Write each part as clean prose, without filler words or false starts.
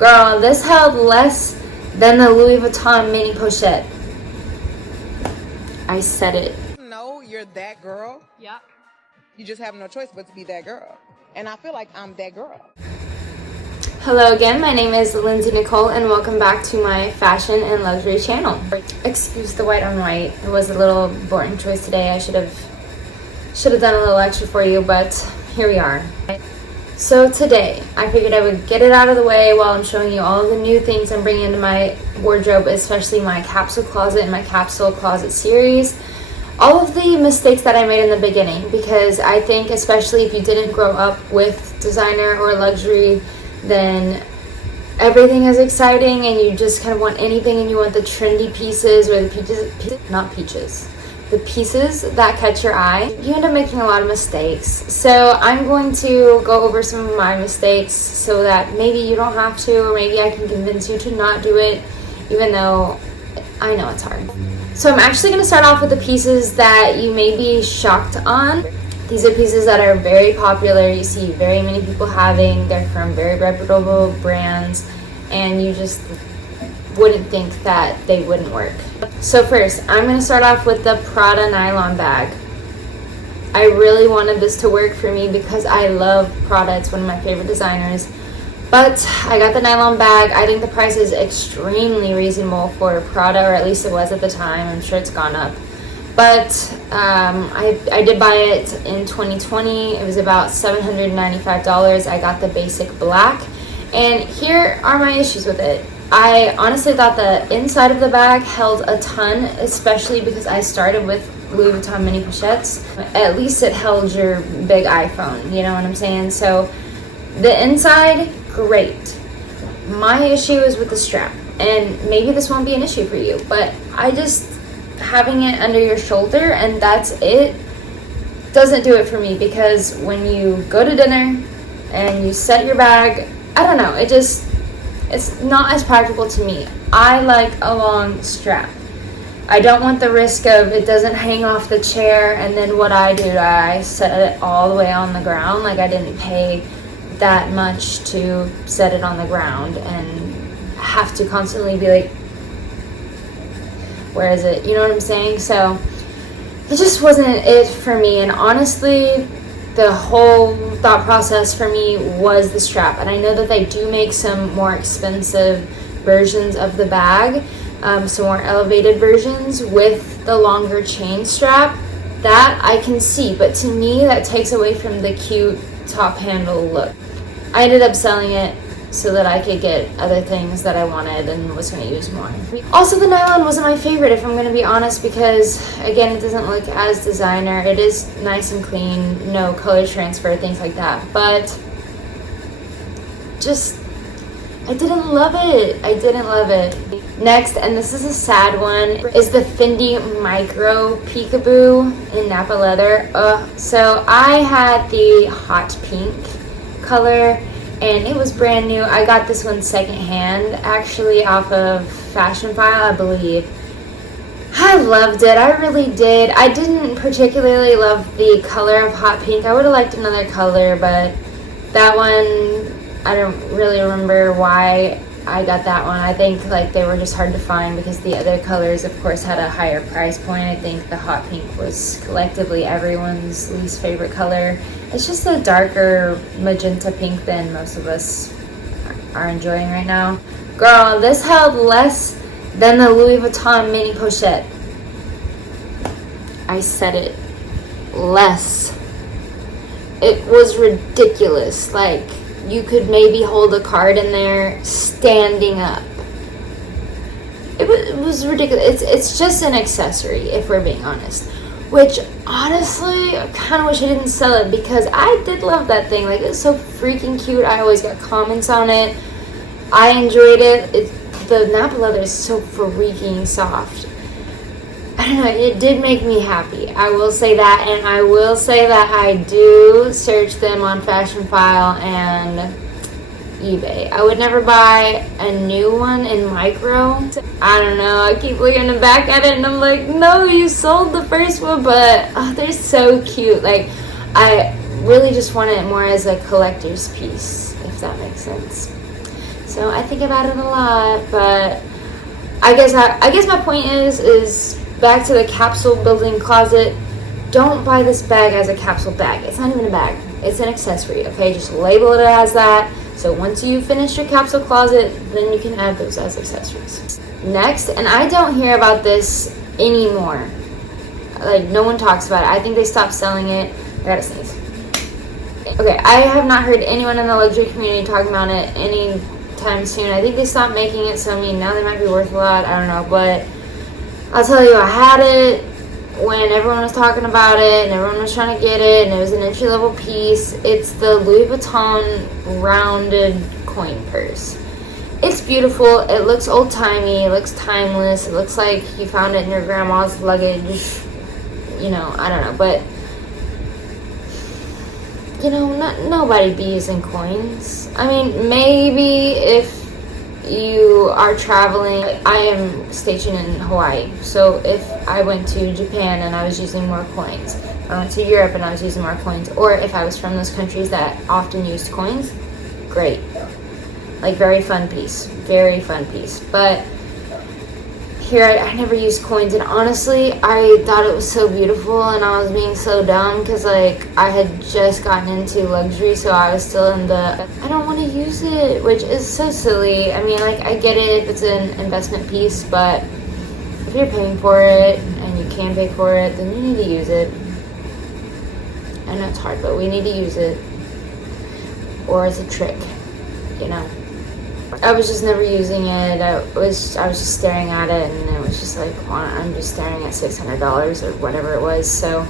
Girl, this held less than the Louis Vuitton mini pochette. I said it. No, you're that girl. Yeah. You just have no choice but to be that girl. And I feel like I'm that girl. Hello again, my name is Lindsay Nicole and welcome back to my fashion and luxury channel. Excuse the white on white. It was a little boring choice today. I should have done a little extra for you, but here we are. So today, I figured I would get it out of the way while I'm showing you all the new things I'm bringing into my wardrobe, especially my capsule closet and my capsule closet series. All of the mistakes that I made in the beginning, because I think especially if you didn't grow up with designer or luxury, then everything is exciting and you just kind of want anything and you want the trendy pieces or the pieces that catch your eye. You end up making a lot of mistakes. So I'm going to go over some of my mistakes so that maybe you don't have to, or maybe I can convince you to not do it, even though I know it's hard. So I'm actually going to start off with the pieces that you may be shocked on. These are pieces that are very popular. You see very many people having. They're from very reputable brands, and you just wouldn't think that they wouldn't work. So first, I'm going to start off with the Prada nylon bag. I really wanted this to work for me because I love Prada. It's one of my favorite designers. But I got the nylon bag. I think the price is extremely reasonable for Prada, or at least it was at the time. I'm sure it's gone up. But I did buy it in 2020. It was about $795. I got the basic black. And here are my issues with it. I honestly thought the inside of the bag held a ton, especially because I started with Louis Vuitton mini pochettes. At least it held your big iPhone, you know what I'm saying? So the inside, great. My issue is with the strap, and maybe this won't be an issue for you, but having it under your shoulder and that's it doesn't do it for me, because when you go to dinner and you set your bag, I don't know, it's not as practical to me. I like a long strap. I don't want the risk of it doesn't hang off the chair, and then what I do, I set it all the way on the ground. Like, I didn't pay that much to set it on the ground and have to constantly be like, where is it? You know what I'm saying? So it just wasn't it for me. And honestly, the whole thought process for me was the strap. And I know that they do make some more expensive versions of the bag, some more elevated versions with the longer chain strap. That I can see, but to me that takes away from the cute top handle look. I ended up selling it so that I could get other things that I wanted and was going to use more. Also, the nylon wasn't my favorite, if I'm going to be honest, because again, it doesn't look as designer. It is nice and clean, no color transfer, things like that, but I didn't love it. Next, and this is a sad one, is the Fendi Micro Peekaboo in Napa leather. So I had the hot pink color, and it was brand new. I got this one secondhand, actually off of Fashion File, I believe. I loved it, I really did. I didn't particularly love the color of hot pink. I would have liked another color, but that one, I don't really remember why I got that one. I think like they were just hard to find because the other colors, of course, had a higher price point. I think the hot pink was collectively everyone's least favorite color. It's just a darker magenta pink than most of us are enjoying right now. Girl, this held less than the Louis Vuitton mini pochette. I said it. Less. It was ridiculous. Like, you could maybe hold a card in there standing up. It was ridiculous. It's just an accessory, if we're being honest. Which, honestly, I kind of wish I didn't sell it, because I did love that thing. Like, it's so freaking cute. I always got comments on it. I enjoyed it. The Napa leather is so freaking soft. I don't know, it did make me happy. I will say that, and I will say that I do search them on Fashion File and eBay. I would never buy a new one in micro. I don't know, I keep looking back at it and I'm like, no, you sold the first one, but they're so cute. Like, I really just want it more as a collector's piece, if that makes sense. So I think about it a lot, but I guess my point is back to the capsule building closet. Don't buy this bag as a capsule bag. It's not even a bag. It's an accessory, okay? Just label it as that. So once you finish your capsule closet, then you can add those as accessories. Next, and I don't hear about this anymore. Like, no one talks about it. I think they stopped selling it. I gotta sneeze. Okay, I have not heard anyone in the luxury community talking about it anytime soon. I think they stopped making it, so I mean, now they might be worth a lot. I don't know, but I'll tell you, I had it when everyone was talking about it and everyone was trying to get it, and it was an entry-level piece. It's the Louis Vuitton rounded coin purse. It's beautiful. It looks old-timey. It looks timeless. It looks like you found it in your grandma's luggage. You know, I don't know, but you know, nobody be using coins. I mean, maybe if you are traveling. I am stationed in Hawaii, so if I went to Japan and I was using more coins, I went to Europe and I was using more coins, or if I was from those countries that often used coins, great. Like, very fun piece. But here, I never used coins, and honestly, I thought it was so beautiful, and I was being so dumb, because, like, I had just gotten into luxury, so I was still in the, I don't want to use it, which is so silly. I mean, like, I get it if it's an investment piece, but if you're paying for it, and you can pay for it, then you need to use it. I know it's hard, but we need to use it, or it's a trick, you know. I was just never using it. I was just staring at it, and it was just like, I'm just staring at $600 or whatever it was. So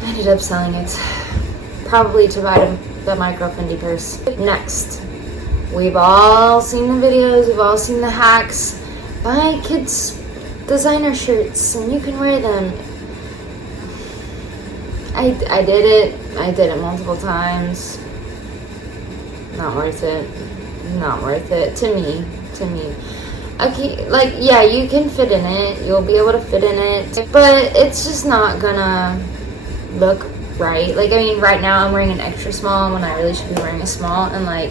I ended up selling it, probably to buy the micro fendi purse. Next, we've all seen the videos, we've all seen the hacks. Buy kids designer shirts, and you can wear them. I did it multiple times. Not worth it. Not worth it to me. Okay, like, yeah, you can fit in it, you'll be able to fit in it, but it's just not gonna look right. Like, I mean, right now I'm wearing an extra small when I really should be wearing a small, and like,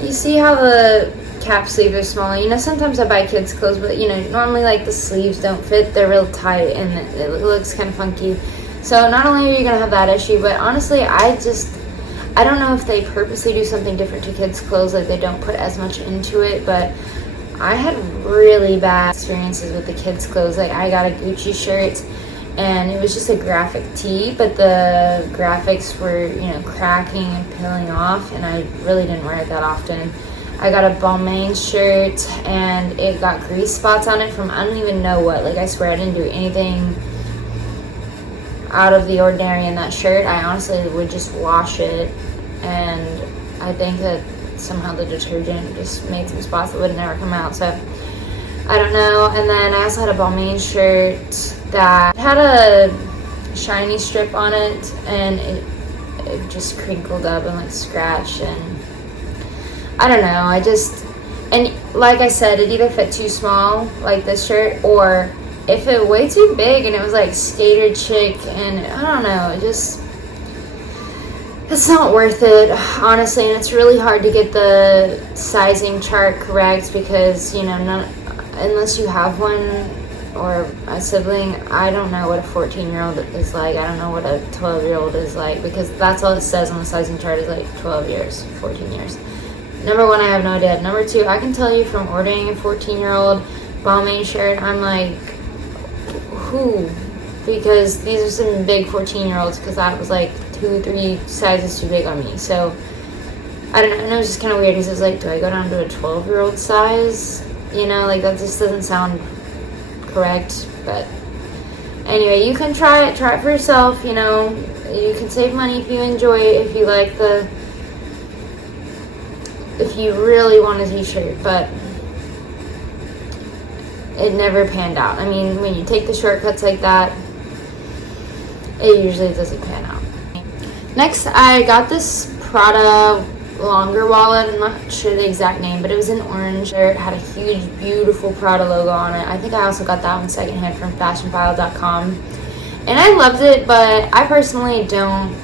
you see how the cap sleeve is smaller. You know, sometimes I buy kids clothes, but you know, normally like the sleeves don't fit, they're real tight, and it looks kind of funky. So not only are you gonna have that issue, but honestly, I don't know if they purposely do something different to kids' clothes, like they don't put as much into it, but I had really bad experiences with the kids' clothes. Like, I got a Gucci shirt, and it was just a graphic tee, but the graphics were, you know, cracking and peeling off, and I really didn't wear it that often. I got a Balmain shirt, and it got grease spots on it from I don't even know what. Like, I swear I didn't do anything out of the ordinary in that shirt. I honestly would just wash it, and I think that somehow the detergent just made some spots that would never come out, so I don't know. And then I also had a Balmain shirt that had a shiny strip on it, and it just crinkled up and like scratched, and I don't know, and like I said, it either fit too small, like this shirt, or if it way too big and it was like skater chic, and I don't know, it's not worth it, honestly. And it's really hard to get the sizing chart correct, because, you know, unless you have one or a sibling, I don't know what a 14-year-old is like. I don't know what a 12-year-old is like, because that's all it says on the sizing chart is like 12 years, 14 years. Number one, I have no idea. Number two, I can tell you from ordering a 14-year-old Balmain shirt, I'm like, who? Because these are some big 14-year-olds, because that was like 2-3 sizes too big on me. So I don't know, and it was just kind of weird, because it was like, do I go down to a 12-year-old size? You know, like, that just doesn't sound correct. But anyway, you can try it for yourself. You know, you can save money if you enjoy it, if you like if you really want a t-shirt, but it never panned out. I mean, when you take the shortcuts like that, it usually doesn't pan out. Next, I got this Prada longer wallet. I'm not sure the exact name, but it was in orange. It had a huge, beautiful Prada logo on it. I think I also got that one secondhand from fashionfile.com. And I loved it, but I personally don't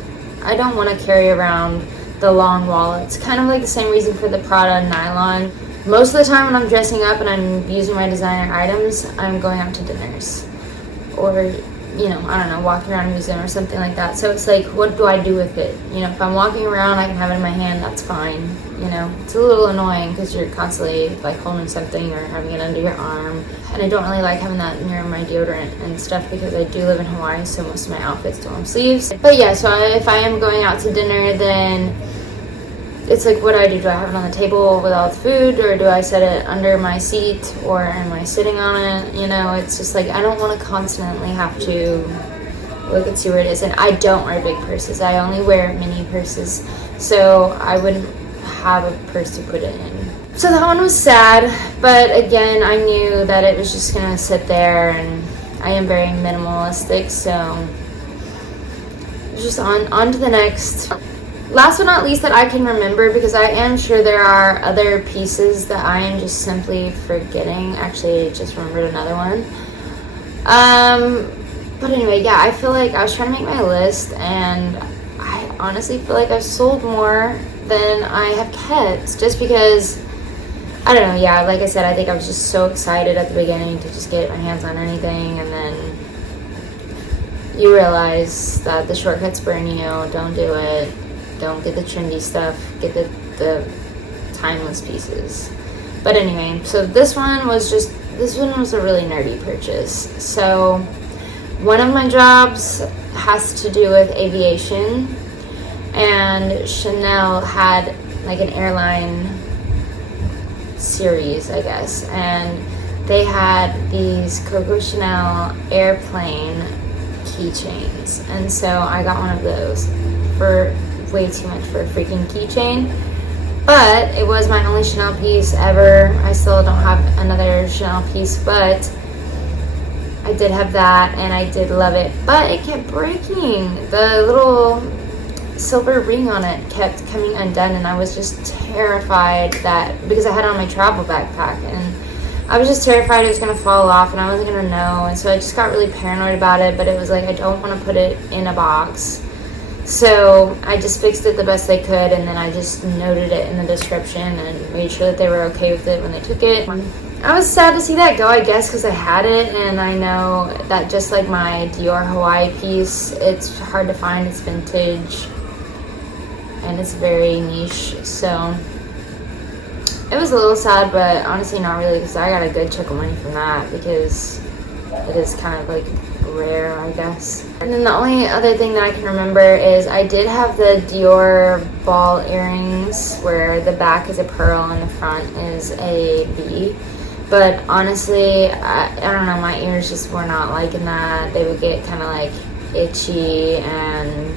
want to carry around the long wallets. Kind of like the same reason for the Prada nylon. Most of the time when I'm dressing up and I'm using my designer items, I'm going out to dinners. Or, you know, I don't know, walking around a museum or something like that. So it's like, what do I do with it? You know, if I'm walking around, I can have it in my hand, that's fine. You know, it's a little annoying because you're constantly like holding something or having it under your arm. And I don't really like having that near my deodorant and stuff because I do live in Hawaii, so most of my outfits don't have sleeves. But yeah, so if I am going out to dinner, then it's like, what do I do? Do I have it on the table with all the food, or do I set it under my seat, or am I sitting on it? You know, it's just like, I don't want to constantly have to look and see where it is. And I don't wear big purses. I only wear mini purses, so I wouldn't have a purse to put it in. So that one was sad, but again, I knew that it was just gonna sit there, and I am very minimalistic, so just on to the next. Last but not least that I can remember, because I am sure there are other pieces that I am just simply forgetting. Actually, I just remembered another one. But anyway, yeah, I feel like I was trying to make my list, and I honestly feel like I've sold more than I have kept, just because, I don't know, yeah, like I said, I think I was just so excited at the beginning to just get my hands on anything, and then you realize that the shortcuts burn you. Don't do it. Don't get the trendy stuff, get the timeless pieces. But anyway, so this one was a really nerdy purchase. So one of my jobs has to do with aviation, and Chanel had like an airline series, I guess, and they had these Coco Chanel airplane keychains, and so I got one of those for way too much for a freaking keychain, but it was my only Chanel piece ever. I still don't have another Chanel piece, but I did have that, and I did love it, but it kept breaking. The little silver ring on it kept coming undone, and I was just terrified that, because I had it on my travel backpack, and I was just terrified it was going to fall off and I wasn't going to know, and so I just got really paranoid about it. But it was like, I don't want to put it in a box. So I just fixed it the best I could, and then I just noted it in the description and made sure that they were okay with it when they took it. I was sad to see that go, I guess, because I had it, and I know that just like my Dior Hawaii piece, it's hard to find. It's vintage and it's very niche, so it was a little sad, but honestly not really, because I got a good chunk of money from that, because it is kind of like rare, I guess. And then the only other thing that I can remember is I did have the Dior ball earrings where the back is a pearl and the front is a B. But honestly, I don't know, my ears just were not liking that. They would get kind of like itchy, and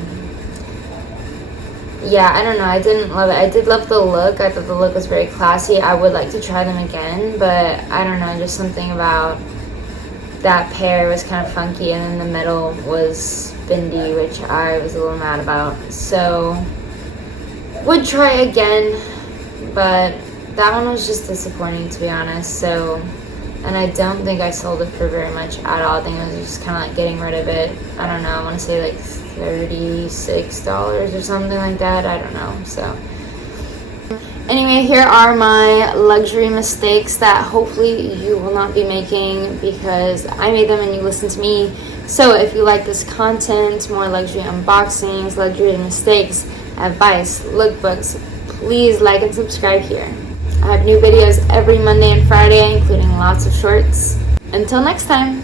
yeah, I don't know, I didn't love it. I did love the look. I thought the look was very classy. I would like to try them again, but I don't know, just something about that pair was kind of funky, and then the middle was fendi, which I was a little mad about. So would try again, but that one was just disappointing, to be honest. So, and I don't think I sold it for very much at all. I think I was just kind of like getting rid of it. I don't know, I want to say like $36 or something like that. I don't know. So anyway, here are my luxury mistakes that hopefully you will not be making, because I made them and you listen to me. So if you like this content, more luxury unboxings, luxury mistakes, advice, lookbooks, please like and subscribe here. I have new videos every Monday and Friday, including lots of shorts. Until next time.